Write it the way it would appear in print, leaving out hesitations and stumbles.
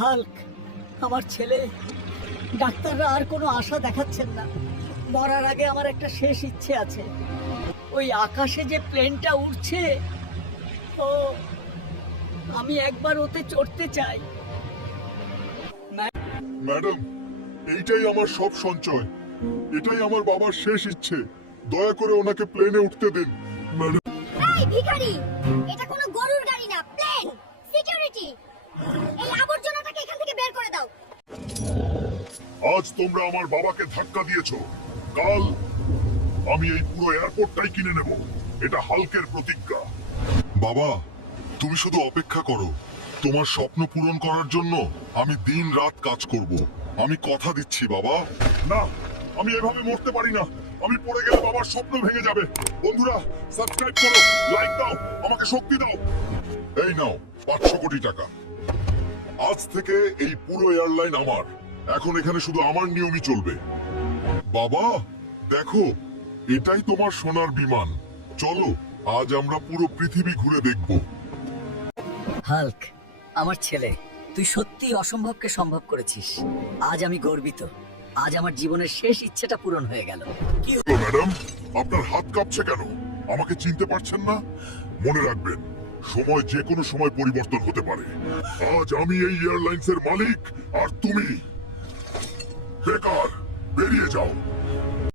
Hulk, আমার ছেলে। ডাক্তাররা আর কোনো আশা দেখাচ্ছেন না। মরার আগে আমার একটা শেষ ইচ্ছে আছে। ওই আকাশে যে প্লেনটা উড়ছে, ও, আমি একবার ওতে চড়তে চাই। ম্যাডাম, এইটাই আমার সব সঞ্চয়। এটাই আমার বাবার শেষ ইচ্ছে। দয়া করে ওনাকে প্লেনে উঠতে দিন ম্যাডাম। এই ভিখারি, এটা কোনো গরুর গাড়ি না, প্লেন। সিকিউরিটি, এই আবর্জনাটাকে এখান থেকে বের করে দাও। আজ তোমরা আমার বাবাকে ধাক্কা দিয়েছো, কাল আমি এই পুরো এয়ারপোর্টটাই কিনে নেব। এটা হাল্কের প্রতিজ্ঞা। বাবা, তুমি শুধু অপেক্ষা করো। তোমার স্বপ্ন পূরণ করার জন্য আমি দিন রাত কাজ করব। আমি কথা দিচ্ছি বাবা। না, আমি এভাবে মরতে পারি না। আমি পড়ে গেলে বাবার স্বপ্ন ভেঙে যাবে। বন্ধুরা, সাবস্ক্রাইব করো, লাইক দাও, আমাকে শক্তি দাও। এই নাও 500 কোটি টাকা। আজ থেকে এই পুরো এয়ারলাইন আমার। এখন এখানে শুধু আমার নিয়মই চলবে। বাবা, দেখো, এটাই তোমার সোনার বিমান। চলো, আজ আমরা পুরো পৃথিবী ঘুরে দেখব। হাল্ক, আমার ছেলে, তুই সত্যি অসম্ভবকে সম্ভব করেছিস। আজ আমি গর্বিত। আজ আমার জীবনের শেষ ইচ্ছেটা পূরণ হয়ে গেল। কি তো ম্যাডাম, আপনার হাত কাঁপছে কেন? আমাকে চিনতে পারছেন না? মনে রাখবেন, সময় যে কোনো সময় পরিবর্তন হতে পারে। আজ আমি এই এয়ারলাইন্সের মালিক, আর তুমি বেকার। বেরিয়ে যাও।